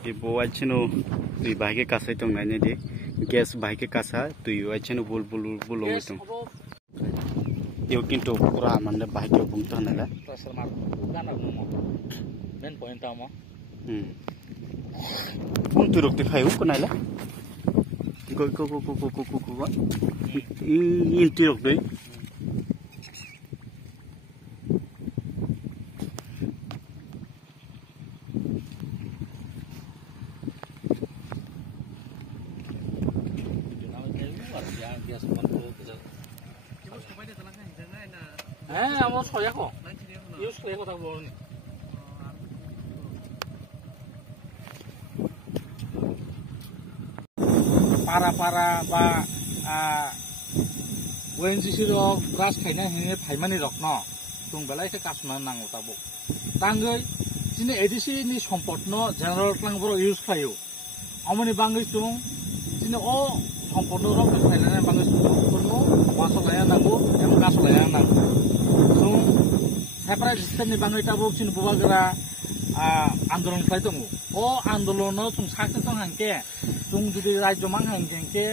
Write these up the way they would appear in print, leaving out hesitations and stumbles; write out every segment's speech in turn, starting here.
Ibu wajinu tui bahaya kasai tong nanya di gas bahaya kasa tui wajinu bul bulong itu. Yo kintu pura mana bahaya bungta nela. Pressure mar bukan aku mau. Main point tahu mau. Untuk rok dikai uko nela. Go. Inti rok deh. Amo soya ko. Use soya ko tahu ni. Para ba ONGC rok beras kayaknya ini paimani rok no. Tung belai ke kasuman nang utabu. Tanggai sini edisi ini sompot no general lang bro use kayu. Amoni bangai tung sini sompot no rok kayaknya bangai tung no masuk laya nanggu yang kasu laya nanggu. Separate system ni bangai tabu sini buat gerak आंदोलन खालाय दङ आंदोलनाव जों साखोन हांके जों जुदि राज्य मान हांके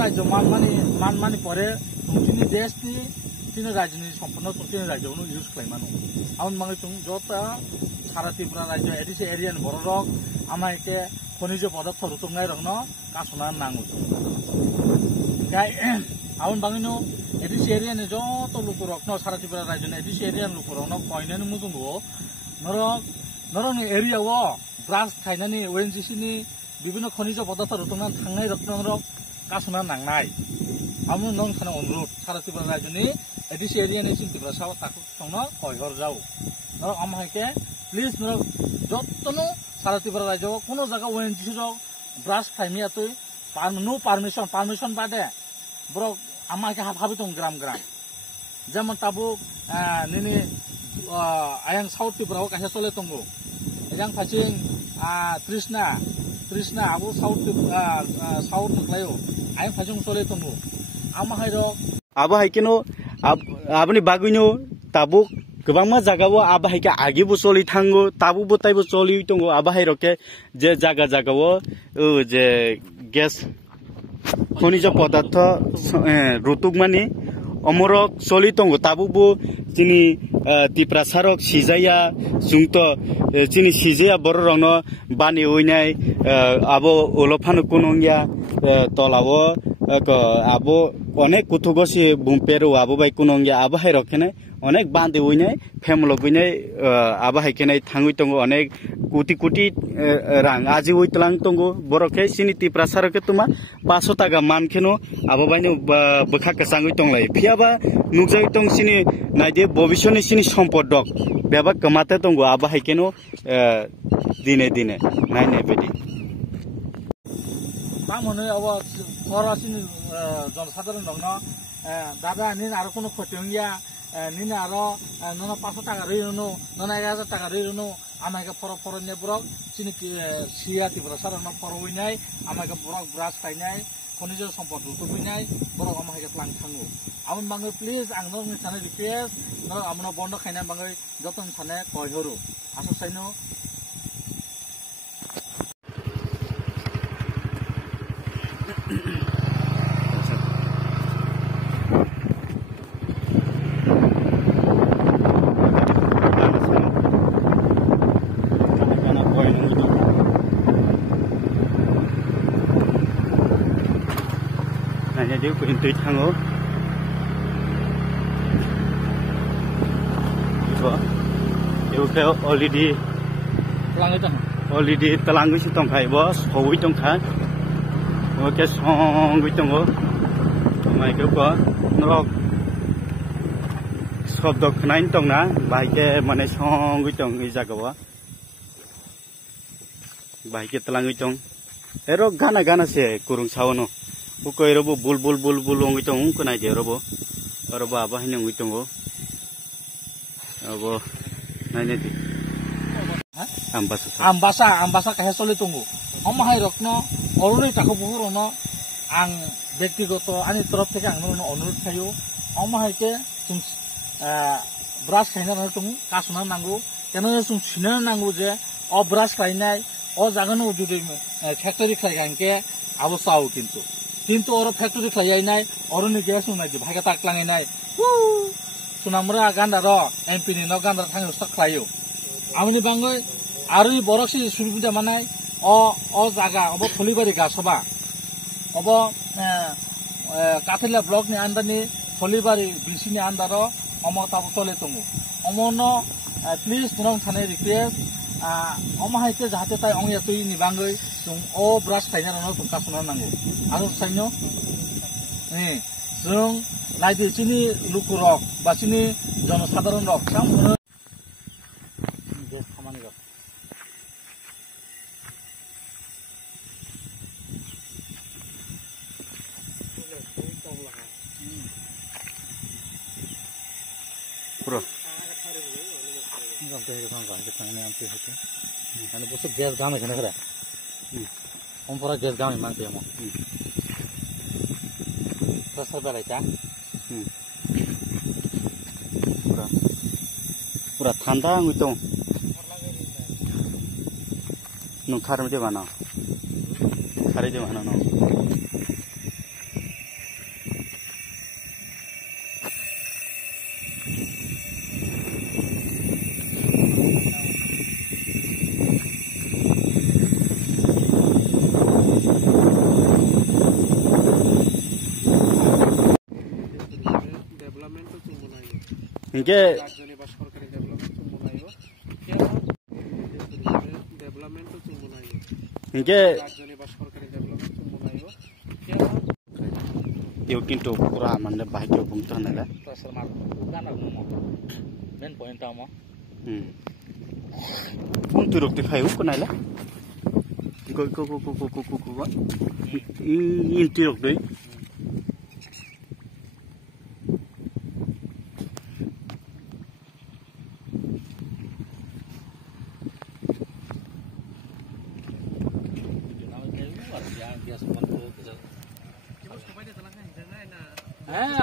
राज्य मान परे जोंनि देशनि तिनि राज्यनि सम्पन्न तिनि राज्योआवनो यूज खालायमानो आउन माने जों जता सारा त्रिपुरा राज्य एडिसि एरियान बररक आमायके खनिज पदार्थ रुतुमनाय रंनो कासना नांगौ गाय आउन बाङैनो एडिसि एरियानि जत लुकुरकनो सारा त्रिपुरा राज्यनि एडिसि एरियान लुकुरकनो कयनानि मुजुंगो नरनि एरियाव ब्रास खायनानि ONGC नि विभिन्न खनिज पदार्थ रुतुमना थांनाय रत्नरक कासना नांनाय आमु नों सानो अनुरोध सारा त्रिपुरा राज्यनि एडिसि एरियानि त्रिपुरा साव ताकु संनो कयहर जाव नरक आमहायके प्लिज नरक जत्तनो सारा त्रिपुरा राज्यआव कोनो जागा ONGC रक ब्रास खायमियातै नो पारमिशन बादे ब्रक आमहायके हाबहाबि दं ग्राम जेमन ताबु निनि ayang South Tripura ko kasi solid tunggu. Ayang pacing Trishna abu South naklayo. Ayang pacing solid tunggu. Ama hayro. Aba haykino abni baguino tabuk गोबां मा जागाव आबा हायके आगिबो सलि थांगो ताबुबो ताइबो सलि दंगो आबा हायरके जे जागाव जे गेस खनिज पदार्थ रुतुकमानि अमरक सलि दंगो ताबुबो जिनि त्रिपुरा सारक सिजाया जुंत जिनि सिजाया बररनो बानि ओइनाय आबो ओलफानो कुनंया तलावो आबो अनेक कुथुगसि बुमपेरो आबो बाय कुनंया आबो हायरकेने अनेक बान्दे ओइनाय फेमलो गइनाय आबो हायकेनाय थांगै दंगो अनेक कोटि रां आजि ओइतलां दंगो बरके सिनि त्रिपुरा सारके तुमा 500 टाका मानखेनो आबो बायनो बखा कसाङै दंलाय फियाबा नुजाय दं सिनि नायदे भबिष्यनि सिनि सम्पद दक बेबा कमाते दंगो आबो हायकेनो दिने नायनाय बायदि बामने अब फरासिनि जनसाधारण दङ दादा निन आरो कोनो खटिया निन आरो नना 500 टाका रैनो नना 1000 टाका रैनो आमायका फरने ब्रक सिनि सिया त्रिपुरा सारनो फरवैनाय आमायका ब्रक ब्रास खायनाय खनिज सम्पद रुतुमैनाय ब्रक आमायका प्लान थाङो आमन बाङै प्लिज आंनो थाने रिक्वेस्ट न आमनो बन्द खायना बाङै जतन थाने कयहरु आसा cyano nanya dia kuintuit hango so eu ke already talangi si tong khai bos hoi tong kha oke song gui tong mai ke ko norok শব্দ খনাইন tong na baike mane song gui tong i jaga baike talangi tong ero gana se kurung sawono Bukoy robo bul ongi tong kunai je robo aba hinong itongo abo naine di ambasa kahe soli tongo amahai rokno oruni tako buhurono ang ব্যক্তিগত ani তরফ থেকে ang অনুরোধ খাইও amahai ke tum brush খাইনা tung kasuna nangu কেন tum sina nangu je o brush খাইনাই o jagano jodi factory khaigangke abo sao কিন্তু ওর factory খাইয়াই নাই অরনি gas নাই ভাইকে তাকলাঙাই নাই সুনামরা গান্ডার এমপি নি গান্ডার থাঙে স্টক খাইও আমি বাঙ্গই আরো বড়সি সুবিধা মানে অ জায়গা অব ফলিবাড়ি গাছবা অব কাথিলা ব্লক নি আন্দারনি ফলিবাড়ি বিসিনি আন্দার অমক তাবো চলে তমু অমন প্লিজ নং থানে রিকুয়েস্ট অমাহাইতে যাহাতে তাই অংয়া তুই নি বাঙ্গই जों अ ब्रास खायनानो जों कासना नांगौ आरो साइनो जों नायदो चिनि लुकुरक बा चिनि जनसाधारण रक सामनो जे खामानि रक पुरो गामते हे गांगा के थाने आमते होते माने बस गैस गाम है करे Ompora gas gam imang temo. Prasar balaita. Pura thanda ngutong. Nung kharam de bana. Khare de bana no. इनके इनके यो किंतु पूरा माने बाइक बुंता नला प्रेशर मार गाना मो मेन पॉइंट आमा उन तुरक ते खायो कोनाला को इन तुरक दे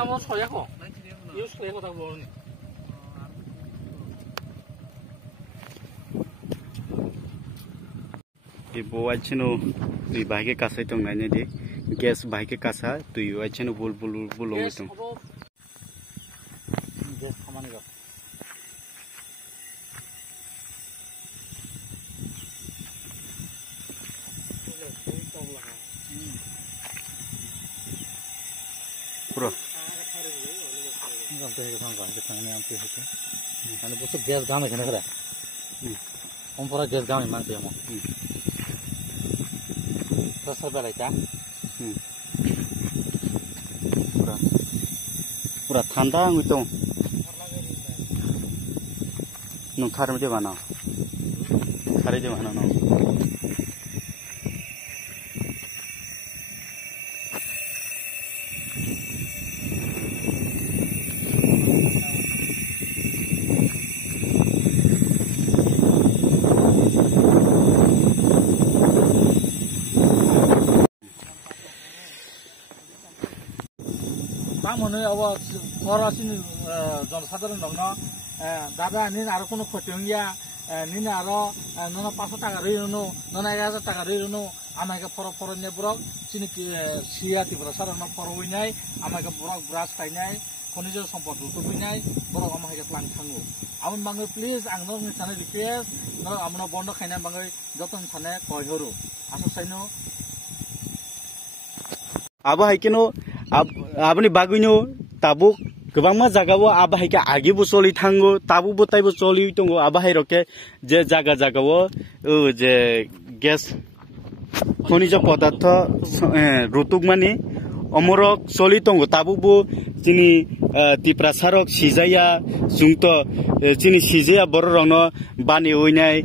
আমার ছয় কো ইউজ করে কথা বলনি ये बोआ चनो तुई बाइक के कासा तो नाने दे गैस बाइक के कासा तुई वो चनो बोल तो गैस खामाने का पुरो गामते हे गांगा के थाने आमते होते माने बस गैस गाम है करे ओम्परा गैस गाम imang temo. Prasar balaita. Pura thanda ngutong. Nung kharam de bana. Khare de bana no. মনে আবার ফরাসিন জনসাধারণ দङ দাদা নিন আর কোনো খটিয়া নিন আর ননা 500 টাকা রইনো ননা 1000 টাকা রইনো আমাকে ফরনে ব্রক চিনি সিয়াতি ব্রাসার না ফরউইনাই আমাকে ব্রক ব্রাশ খাইনাই খনিজ সম্পদ দুতবইনাই ব্রক আমাকে প্লান থাঙ্গু আমন বাঙ্গৈ প্লিজ आंनो साने रिक्वेस्ट न আমনো বন্ধ খাইনা বাঙ্গৈ যতন সানে কয়হরু আসো সাইনো आबो हाइकेनो आपनि बागुइनो ताबुक गोबांमा जागावो आबा हाइके आगिबो चलि थांगो ताबुबो ताइबो चलि दंगो आबा हाइरके जे जागावो जे गैस खनिज पदार्थ रुतुकमानि अमरक चलि दंगो ताबुबो जिनि तिप्रासारक सिजाया जुंत जिनि सिजाया बररनो बानि ओइनाय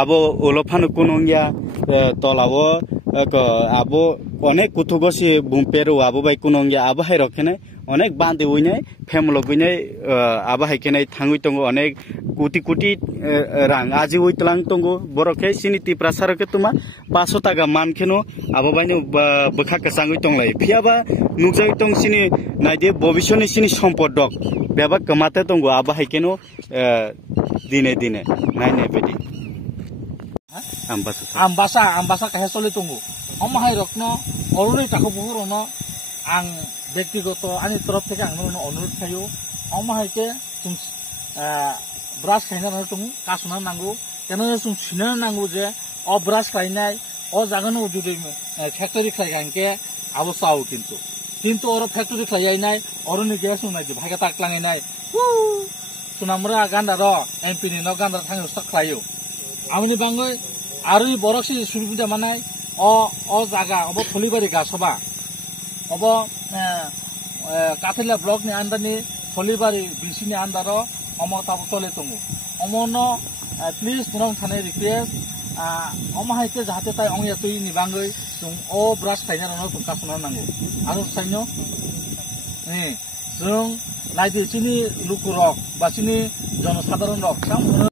आबो ओलफानो कोनंया तलावो आबो अनेक कुथुगसि बुमपेरो आबो बाय कुनंया आबो हाय रखेने अनेक बांदे ओइनाय फेमलो गइनाय आबो हायकेने थांगुइ दंगो अनेक कोटि कोटि रां आजि ओइतलां दंगो बरके सिनि तिप्रासारके तुमा 500 टाका मानखेनो आबो बायनो बखा कासांगुइ दंलाय फियाबा नुजाय दं सिनि नायदे भविष्यनि सिनि सम्पद दक बेबा कमाते दंगो आबो हायकेनो दिने नायनाय बायदि ambasa kahe soli tongo omahai rokno oruni tako buhurono ang ব্যক্তিগত ani torop theke ang no onurut khayo omahai ke sum brush khaina no tongo kasuna nango keno sum sina nango je o brush khainai o jagano judi factory khaigangke abo sao কিন্তু ওর factory খাইয়াই নাই অরনি gas নাই যে ভাইকা তাকলাঙে নাই সুনামরা গান্ডার MP নি ন গান্ডার থাঙ্গে stock খাইও আমি বাঙ্গই আর বরসি সুবিধা মানে অ জায়গা অব ফলিবাড়ি গাছবা অব কাথিলা ব্লক নি আন্দানি ফলিবাড়ি বিসিনি আন্দার অম তাবো তলে তমু অমন প্লিজ নং থানে রিকোয়েস্ট অমাহাইকে যাহাতে তাই অংয়া তুই নিবাঙ্গই जों अ ब्रास खायनानो जों कासना नांगौ आरो साइनो जों नायदो सिनि लुकुरक बा सिनि जनसाधारण रक